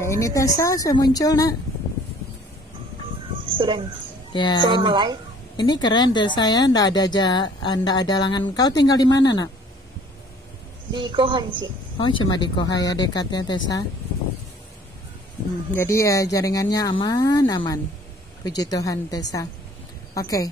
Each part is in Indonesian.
Ya, ini Tessa sudah muncul, Nak. Sudah. Ya, Saya mulai. Ini keren Tessa ya, ndak ada halangan. Kau tinggal di mana, Nak? Di Kohonci. Oh, cuma di Koha ya dekatnya Tessa. Jadi jaringannya aman. Puji Tuhan Tessa. Oke.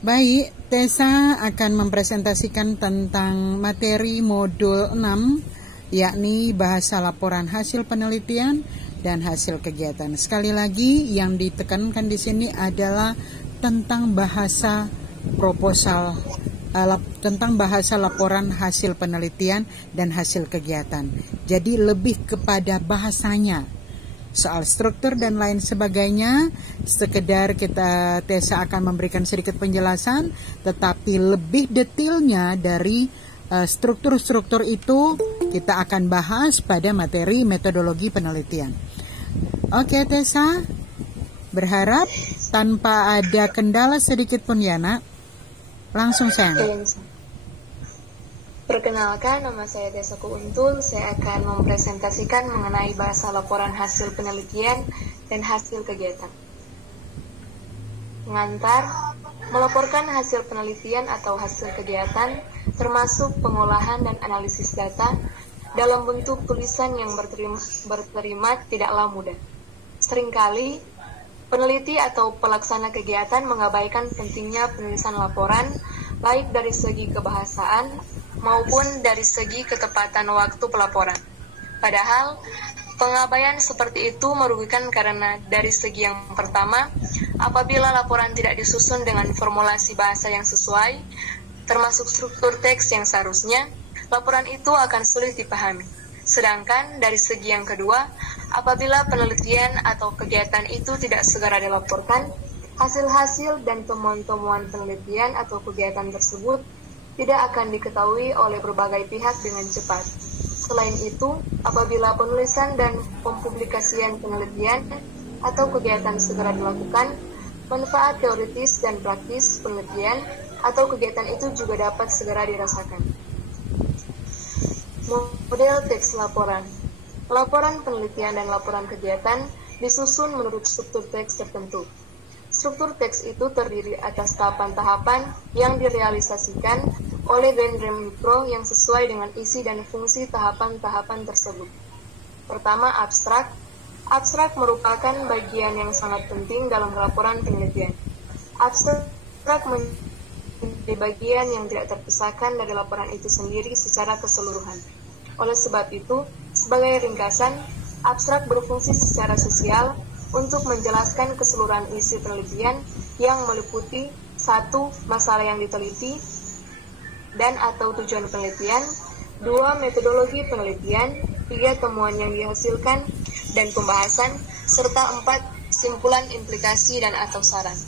Baik, Tessa akan mempresentasikan tentang materi modul 6, yakni bahasa laporan hasil penelitian dan hasil kegiatan. Sekali lagi yang ditekankan di sini adalah tentang bahasa proposal, tentang bahasa laporan hasil penelitian dan hasil kegiatan. Jadi lebih kepada bahasanya. Soal struktur dan lain sebagainya, sekedar Tessa akan memberikan sedikit penjelasan, tetapi lebih detailnya dari struktur-struktur itu kita akan bahas pada materi metodologi penelitian. Oke Tessa, berharap tanpa ada kendala sedikit pun ya Nak. Langsung sayang. Perkenalkan, nama saya Tessa Untul. Saya akan mempresentasikan mengenai bahasa laporan hasil penelitian dan hasil kegiatan. Pengantar, melaporkan hasil penelitian atau hasil kegiatan, termasuk pengolahan dan analisis data, dalam bentuk tulisan yang berkalimat tidaklah mudah. Seringkali, peneliti atau pelaksana kegiatan mengabaikan pentingnya penulisan laporan, baik dari segi kebahasaan maupun dari segi ketepatan waktu pelaporan. Padahal, pengabaian seperti itu merugikan karena dari segi yang pertama, apabila laporan tidak disusun dengan formulasi bahasa yang sesuai, termasuk struktur teks yang seharusnya, laporan itu akan sulit dipahami. Sedangkan dari segi yang kedua, apabila penelitian atau kegiatan itu tidak segera dilaporkan, hasil-hasil dan temuan-temuan penelitian atau kegiatan tersebut tidak akan diketahui oleh berbagai pihak dengan cepat. Selain itu, apabila penulisan dan pempublikasian penelitian atau kegiatan segera dilakukan, manfaat teoritis dan praktis penelitian atau kegiatan itu juga dapat segera dirasakan. Model teks laporan. Laporan penelitian dan laporan kegiatan disusun menurut struktur teks tertentu. Struktur teks itu terdiri atas tahapan-tahapan yang direalisasikan oleh band-rem mikro yang sesuai dengan isi dan fungsi tahapan-tahapan tersebut. Pertama, abstrak. Abstrak merupakan bagian yang sangat penting dalam laporan penelitian. Abstrak menjadi bagian yang tidak terpisahkan dari laporan itu sendiri secara keseluruhan. Oleh sebab itu, sebagai ringkasan, abstrak berfungsi secara sosial untuk menjelaskan keseluruhan isi penelitian yang meliputi 1. Masalah yang diteliti dan atau tujuan penelitian, 2. Metodologi penelitian, 3. Temuan yang dihasilkan dan pembahasan, serta 4. Simpulan implikasi dan atau saran.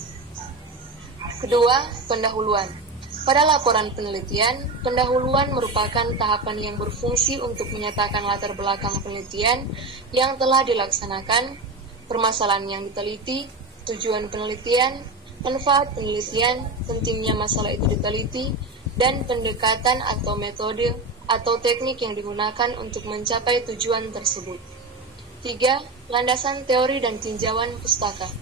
Kedua, pendahuluan. Pada laporan penelitian, pendahuluan merupakan tahapan yang berfungsi untuk menyatakan latar belakang penelitian yang telah dilaksanakan, permasalahan yang diteliti, tujuan penelitian, manfaat penelitian, pentingnya masalah itu diteliti, dan pendekatan atau metode atau teknik yang digunakan untuk mencapai tujuan tersebut. 3. Landasan teori dan tinjauan pustaka.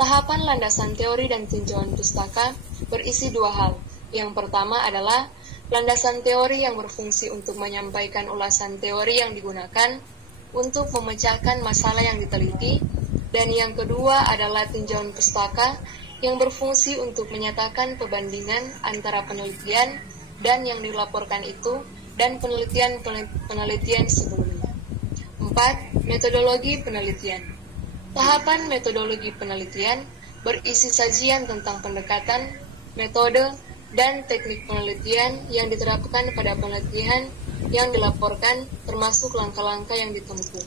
Tahapan landasan teori dan tinjauan pustaka berisi dua hal. Yang pertama adalah landasan teori yang berfungsi untuk menyampaikan ulasan teori yang digunakan untuk memecahkan masalah yang diteliti, dan yang kedua adalah tinjauan pustaka yang berfungsi untuk menyatakan perbandingan antara penelitian dan yang dilaporkan itu dan penelitian sebelumnya. 4. Metodologi penelitian. Tahapan metodologi penelitian berisi sajian tentang pendekatan, metode, dan teknik penelitian yang diterapkan pada penelitian yang dilaporkan, termasuk langkah-langkah yang ditempuh.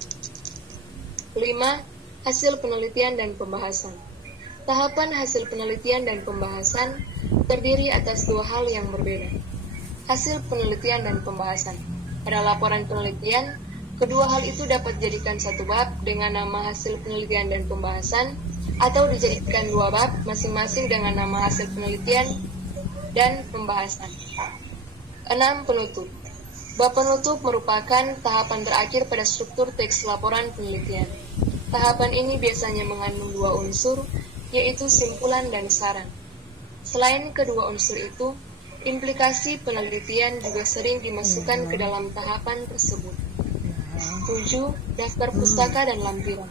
5. Hasil penelitian dan pembahasan. Tahapan hasil penelitian dan pembahasan terdiri atas dua hal yang berbeda. Hasil penelitian dan pembahasan. Pada laporan penelitian, kedua hal itu dapat dijadikan satu bab dengan nama hasil penelitian dan pembahasan, atau dijadikan dua bab masing-masing dengan nama hasil penelitian dan pembahasan. 6. Penutup. Bab penutup merupakan tahapan terakhir pada struktur teks laporan penelitian. Tahapan ini biasanya mengandung dua unsur, yaitu simpulan dan saran. Selain kedua unsur itu, implikasi penelitian juga sering dimasukkan ke dalam tahapan tersebut. 7. Daftar pustaka dan lampiran.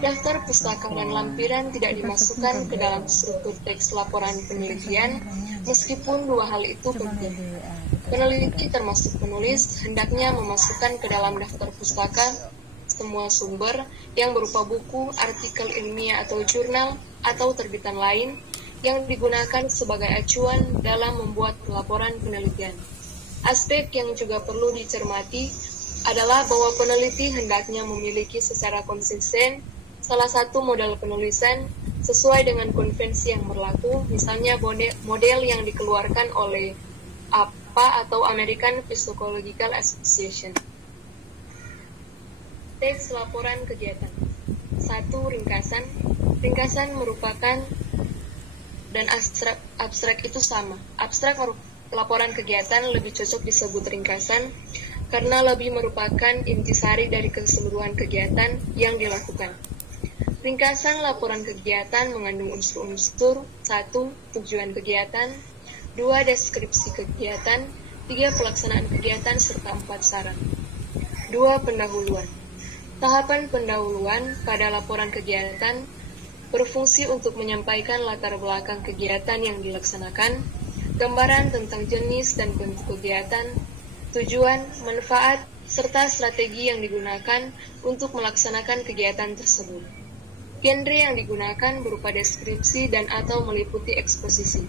Daftar pustaka dan lampiran tidak dimasukkan ke dalam struktur teks laporan penelitian, meskipun dua hal itu penting. Peneliti termasuk penulis hendaknya memasukkan ke dalam daftar pustaka semua sumber yang berupa buku, artikel ilmiah atau jurnal, atau terbitan lain yang digunakan sebagai acuan dalam membuat laporan penelitian. Aspek yang juga perlu dicermati adalah bahwa peneliti hendaknya memiliki secara konsisten salah satu model penulisan sesuai dengan konvensi yang berlaku, misalnya model yang dikeluarkan oleh APA atau American Psychological Association. Teks laporan kegiatan. 1. Ringkasan. Ringkasan merupakan dan abstrak itu sama. Abstrak laporan kegiatan lebih cocok disebut ringkasan karena lebih merupakan intisari dari keseluruhan kegiatan yang dilakukan. Ringkasan laporan kegiatan mengandung unsur-unsur: 1. Tujuan kegiatan, 2. Deskripsi kegiatan, 3. Pelaksanaan kegiatan, serta 4. Saran. 2. Pendahuluan. Tahapan pendahuluan pada laporan kegiatan berfungsi untuk menyampaikan latar belakang kegiatan yang dilaksanakan, gambaran tentang jenis dan bentuk kegiatan, tujuan, manfaat, serta strategi yang digunakan untuk melaksanakan kegiatan tersebut. Genre yang digunakan berupa deskripsi dan atau meliputi eksposisi.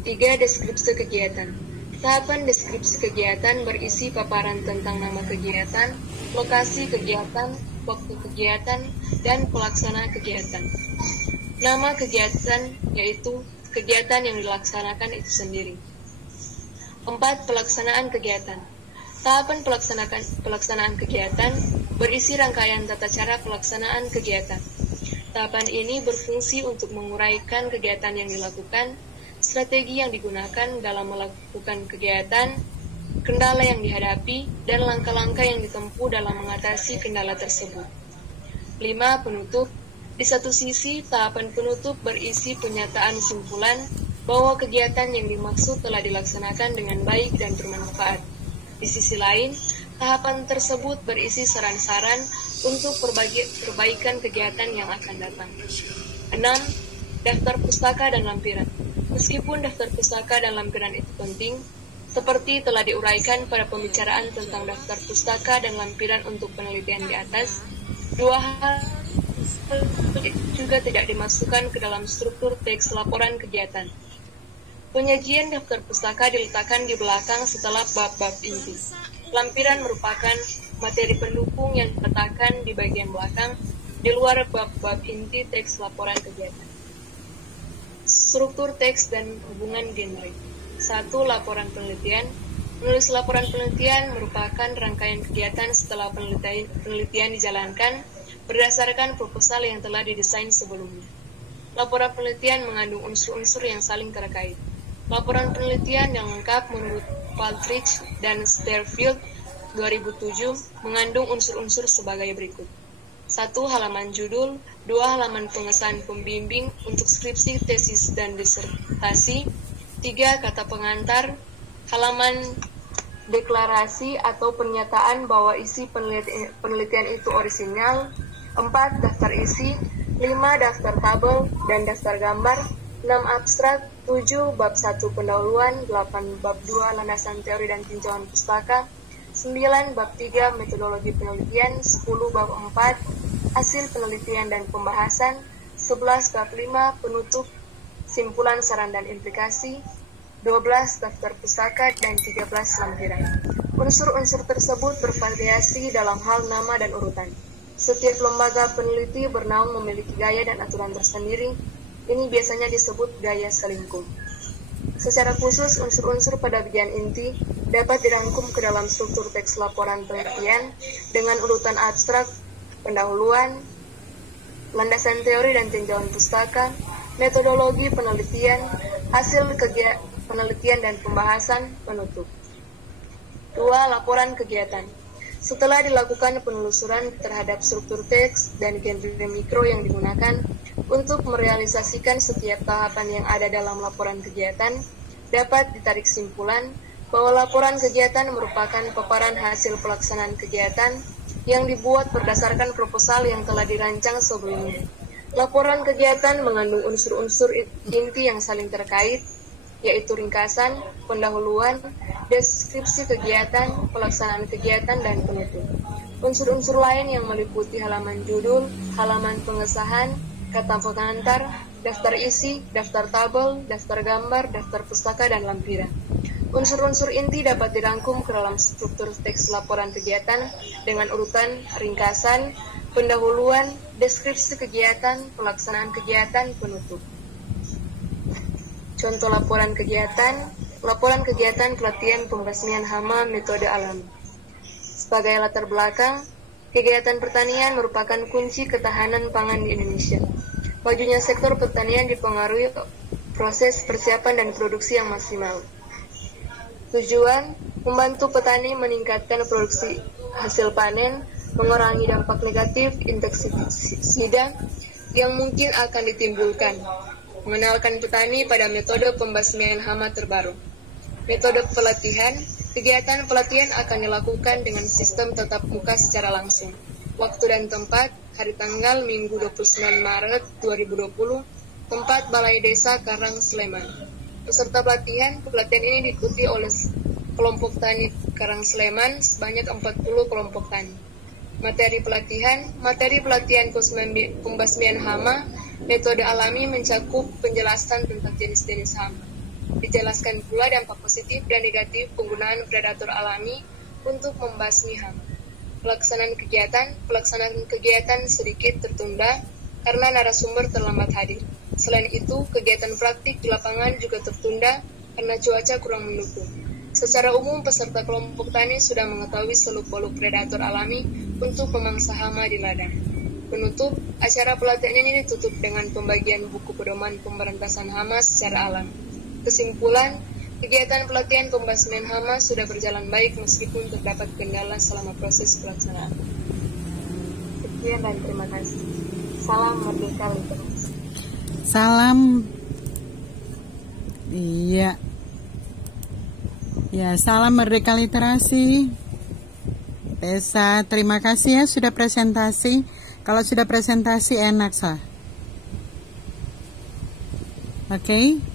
3. Deskripsi kegiatan. Tahapan deskripsi kegiatan berisi paparan tentang nama kegiatan, lokasi kegiatan, waktu kegiatan, dan pelaksana kegiatan. Nama kegiatan yaitu kegiatan yang dilaksanakan itu sendiri. 4. Pelaksanaan kegiatan. Tahapan pelaksanaan kegiatan berisi rangkaian tata cara pelaksanaan kegiatan. Tahapan ini berfungsi untuk menguraikan kegiatan yang dilakukan, strategi yang digunakan dalam melakukan kegiatan, kendala yang dihadapi, dan langkah-langkah yang ditempuh dalam mengatasi kendala tersebut. 5. Penutup. Di satu sisi, tahapan penutup berisi pernyataan simpulan bahwa kegiatan yang dimaksud telah dilaksanakan dengan baik dan bermanfaat. Di sisi lain, tahapan tersebut berisi saran-saran untuk perbaikan kegiatan yang akan datang. 6. Daftar pustaka dan lampiran. Meskipun daftar pustaka dan lampiran itu penting, seperti telah diuraikan pada pembicaraan tentang daftar pustaka dan lampiran untuk penelitian di atas, dua hal juga tidak dimasukkan ke dalam struktur teks laporan kegiatan. Penyajian daftar pustaka diletakkan di belakang setelah bab-bab inti. Lampiran merupakan materi pendukung yang diletakkan di bagian belakang, di luar bab-bab inti teks laporan kegiatan. Struktur teks dan hubungan genre. 1. Laporan penelitian. Menulis laporan penelitian merupakan rangkaian kegiatan setelah penelitian dijalankan berdasarkan proposal yang telah didesain sebelumnya. Laporan penelitian mengandung unsur-unsur yang saling terkait. Laporan penelitian yang lengkap menurut Partridge dan Sterfield 2007 mengandung unsur-unsur sebagai berikut. 1. Halaman judul, 2. Halaman pengesahan pembimbing untuk skripsi, tesis, dan disertasi, 3. Kata pengantar, halaman deklarasi atau pernyataan bahwa isi penelitian itu orisinal, 4. Daftar isi, 5. Daftar tabel dan daftar gambar, 6. Abstrak, 7. Bab 1 pendahuluan, 8. Bab 2 landasan teori dan tinjauan pustaka, 9. Bab 3 metodologi penelitian, 10. Bab 4 hasil penelitian dan pembahasan, 11. Bab 5 penutup, simpulan, saran, dan implikasi, 12. Daftar pustaka, dan 13. Lampiran. Unsur-unsur tersebut bervariasi dalam hal nama dan urutan. Setiap lembaga peneliti bernaung memiliki gaya dan aturan tersendiri. Ini biasanya disebut gaya selingkuh. Secara khusus, unsur-unsur pada bagian inti dapat dirangkum ke dalam struktur teks laporan penelitian dengan urutan abstrak, pendahuluan, landasan teori dan tinjauan pustaka, metodologi penelitian, hasil penelitian dan pembahasan, penutup. 2. Laporan kegiatan. Setelah dilakukan penelusuran terhadap struktur teks dan genre mikro yang digunakan untuk merealisasikan setiap tahapan yang ada dalam laporan kegiatan, dapat ditarik kesimpulan bahwa laporan kegiatan merupakan paparan hasil pelaksanaan kegiatan yang dibuat berdasarkan proposal yang telah dirancang sebelumnya. Laporan kegiatan mengandung unsur-unsur inti yang saling terkait, yaitu ringkasan, pendahuluan, deskripsi kegiatan, pelaksanaan kegiatan, dan penutup. Unsur-unsur lain yang meliputi halaman judul, halaman pengesahan, kata pengantar, daftar isi, daftar tabel, daftar gambar, daftar pustaka, dan lampiran. Unsur-unsur inti dapat dirangkum ke dalam struktur teks laporan kegiatan dengan urutan ringkasan, pendahuluan, deskripsi kegiatan, pelaksanaan kegiatan, penutup. Contoh laporan kegiatan pelatihan pembasmian hama metode alami. Sebagai latar belakang, kegiatan pertanian merupakan kunci ketahanan pangan di Indonesia. Majunya sektor pertanian dipengaruhi proses persiapan dan produksi yang maksimal. Tujuan, membantu petani meningkatkan produksi hasil panen, mengurangi dampak negatif insektisida yang mungkin akan ditimbulkan, mengenalkan petani pada metode pembasmian hama terbaru. Metode pelatihan, kegiatan pelatihan akan dilakukan dengan sistem tatap muka secara langsung. Waktu dan tempat, hari tanggal Minggu 29 Maret 2020, tempat Balai Desa Karang Sleman. Peserta pelatihan ini diikuti oleh kelompok tani Karang Sleman sebanyak 40 kelompok tani. Materi pelatihan pembasmian hama, metode alami mencakup penjelasan tentang jenis-jenis hama. Dijelaskan pula dampak positif dan negatif penggunaan predator alami untuk membasmi hama. Pelaksanaan kegiatan sedikit tertunda karena narasumber terlambat hadir. Selain itu, kegiatan praktik di lapangan juga tertunda karena cuaca kurang mendukung. Secara umum, peserta kelompok tani sudah mengetahui seluk-beluk predator alami untuk memangsa hama di ladang. Penutup, acara pelatihan ini ditutup dengan pembagian buku pedoman pemberantasan hama secara alami. Kesimpulan, kegiatan pelatihan pembasmian hama sudah berjalan baik meskipun terdapat kendala selama proses pelaksanaan. Sekian dan terima kasih. Salam Merdeka Literasi. Salam, salam Merdeka Literasi. Tessa, terima kasih ya sudah presentasi. Kalau sudah presentasi enak sah. Oke.